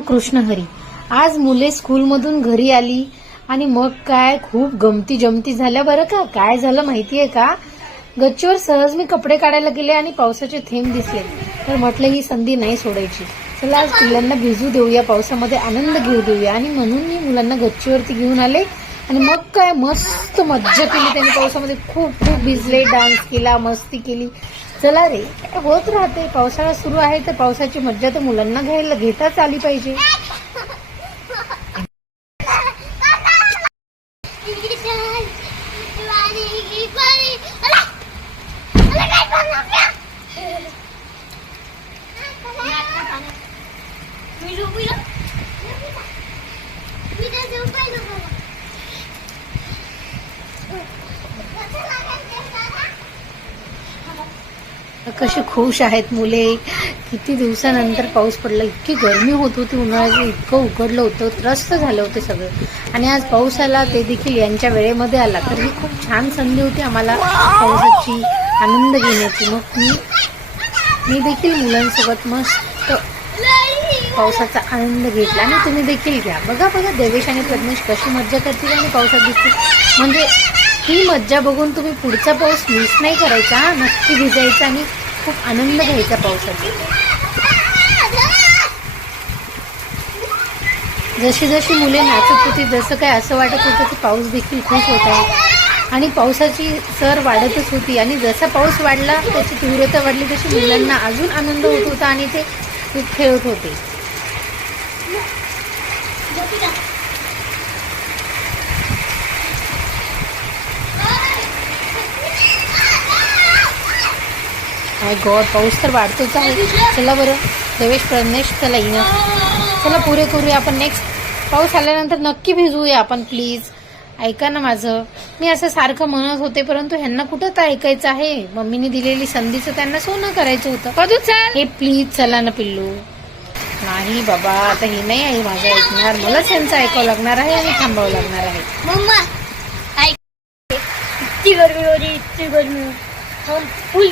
कृष्ण हरी आज मुले स्कूलमधून घरी आली आणि मग काय? खूप गमती जमती झाल्या बरं का? काय झालं माहितीये का? गच्चीवर सहज मी कपडे काढायला गेले आणि पावसाचे थेंब दिसले. तर म्हटलं ही संधी नाही सोडायची. चला आज पिल्लांना भिजू देऊया. पावसामध्ये आनंद घेऊ देऊया. आणि म्हणून मी मुलांना गच्चीवरती घेऊन आले. आणि मग काय? मस्त मज्जा केली त्यांनी. पावसामध्ये खूप खूप भिजले डान्स केला मस्ती केली. चला रे. होत राहते. पावसाळा सुरू आहे तर पावसाची मज्जा तर मुलांना घ्यायला घेताच आली पाहिजे. कशी खुश आहेत मुले. किती दिवसानंतर पाऊस पडला इतकी गरमी होत होती उन्हाळ्याचं इतकं उकडलं होतं त्रस्त झालं होते सगळे. आणि आज पाऊस आला ते देखील यांच्या वेळेमध्ये आला. तर ही खूप छान संधी होती आम्हाला पावसाची आनंद घेण्याची. मग मी मी देखील मुलांसोबत मस्त पावसाचा आनंद घेतला. आणि तुम्ही देखील घ्या. बघा बघा देवेश आणि प्रज्ञेश कशी मज्जा करतील आणि पावसात दिसतील. म्हणजे ही मज्जा बघून तुम्ही पुढचा पाऊस मिस नाही करायचा नक्की भिजायचा आणि खूप आनंद घ्यायचा पावसाचा. जशी जशी मुले नाचत होती जसं काय असं वाटत होतं की पाऊस देखील खूप होत आहे. आणि पावसाची सर वाढतच होती आणि जसा पाऊस वाढला त्याची तीव्रता वाढली तशी मुलांना अजून आनंद होत होता आणि ते खूप खेळत होते. काय गॉड पाऊस तर वाढतोच आहे. चला बरं देवेश प्रज्ञेश चला येणं चला पुरे करूया आपण नेक्स्ट पाऊस आल्यानंतर नक्की भिजूया आपण प्लीज ऐका ना माझं. मी असं सारखं म्हणत होते परंतु ह्यांना कुठं तर ऐकायचं आहे? मम्मीने दिलेली संधीचं त्यांना सोनं करायचं होतं. कधू चल. हे प्लीज चला ना पिल्लू. नाही बाबा आता हे नाही आहे माझं ऐकणार. मलाच यांचं ऐकावं लागणार आहे आणि थांबावं लागणार आहे. मम्मा ऐक. इतकी गर्मी हो रही इतनी गर्मी फुल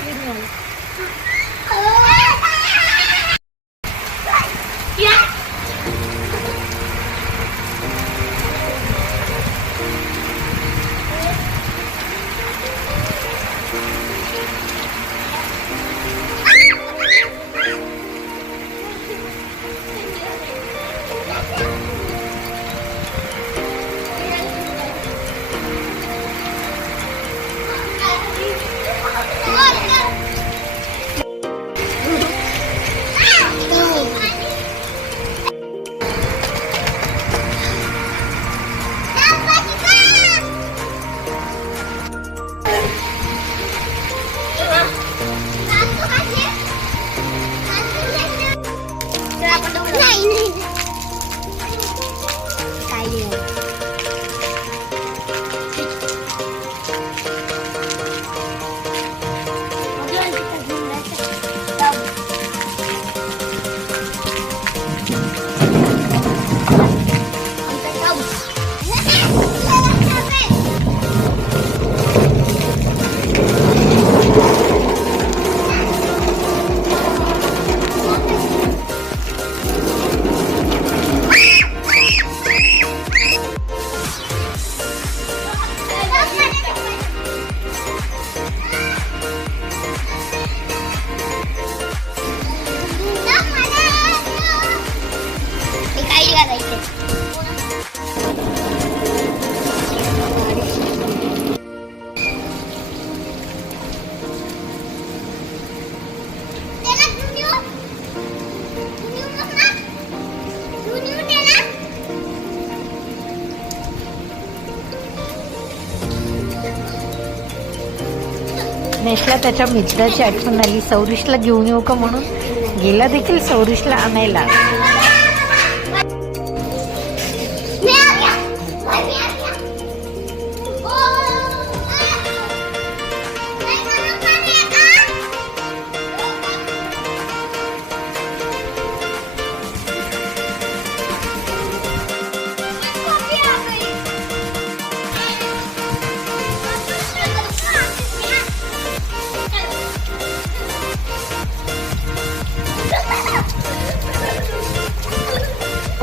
गणेशला त्याच्या मित्राची आठवण आली. सौरिशला घेऊन येऊ का म्हणून? गेला देखील सौरिशला आणायला.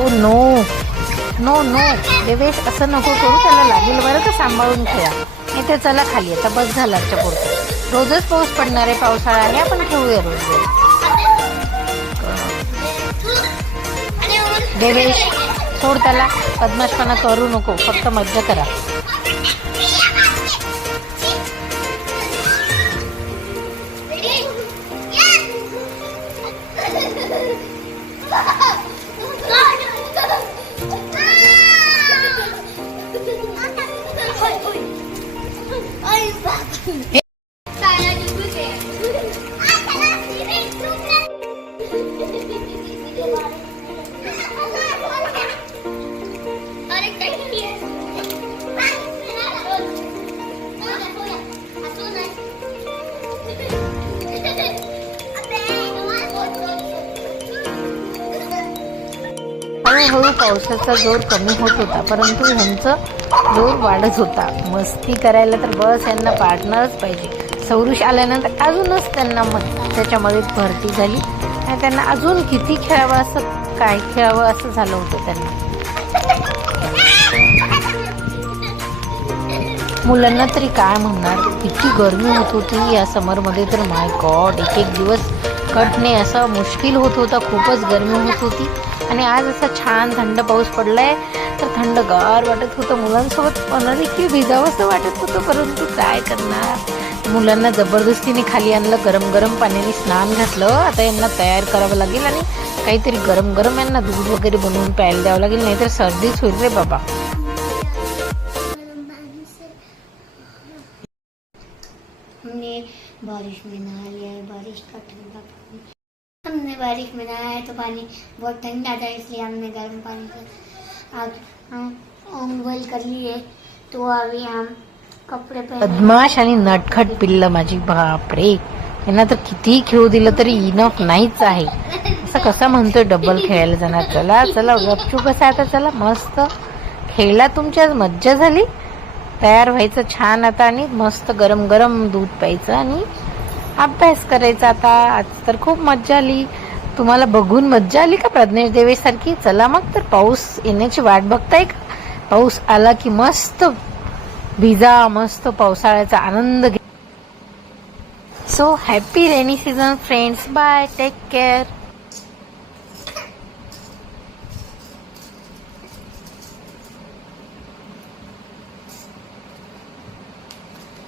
Oh no no no Devesh असं नको करू त्याला लागेल बरं का सांभाळून खेळा नाही तर चला खाली आता बस झाला पुरतं रोजच पाऊस पडणार आहे पावसाळा आहे आपण खेळूया रोज देवेश सोड त्याला. पद्माशपणा करू नको फक्त मज्जा करा. हळूहळू पावसाचा जोर कमी होत होता परंतु ह्यांचं जोर वाढत होता. मस्ती करायला तर बस यांना पार्टनरच पाहिजे. सौरुष आल्यानंतर अजूनच त्यांना मग त्याच्यामध्ये भरती झाली. आणि त्यांना अजून किती खेळावं असं काय खेळावं असं झालं होतं त्यांना. मुलांना तरी काय म्हणणार? किती गर्मी होत होती या समरमध्ये तर माय गॉड एक एक दिवस कटणे असं मुश्किल होत होता खूपच गरमी होत होती. आणि आज असा छान थंड पाऊस पडलाय तर थंडगार वाटत होतं मुलांसोबत. मला देखील भिजावंसं वाटत होतं परंतु काय करणार? मुलांना जबरदस्तीने खाली आणलं गरम गरम पाण्याने स्नान घातलं. आता यांना तयार करावं लागेल आणि काहीतरी गरम गरम यांना दूध वगैरे बनवून प्यायला द्यावं लागेल नाहीतर सर्दीच होईल रे बाबा. हमने बारिश में नहा लिया है बारिश का ठंडा पानी। हमने बारिश में नहाया है तो पानी बहुत ठंडा था इसलिए हमने गर्म पानी से अब हम बॉइल कर लिए। तो अभी हम कपड़े पहन बदमाश आणि नटखट पिल्ल माझी बापरे. यांना तर कितीही खेळू दिलं तरी इनफ नाहीच आहे. असं कसं म्हणतोय डबल खेळायला जाणार? चला चला गपचूप कसं आता चला मस्त. खेळला तुमची आज मज्जा झाली? तयार व्हायचं छान आता आणि मस्त गरम गरम दूध प्यायचं आणि अभ्यास करायचा आता. आज तर खूप मज्जा आली. तुम्हाला बघून मज्जा आली का प्रज्ञेश देवेसारखी चला मग तर पाऊस येण्याची वाट बघताय का? पाऊस आला की मस्त भिजा मस्त पावसाळ्याचा आनंद घे. So happy rainy season friends bye take care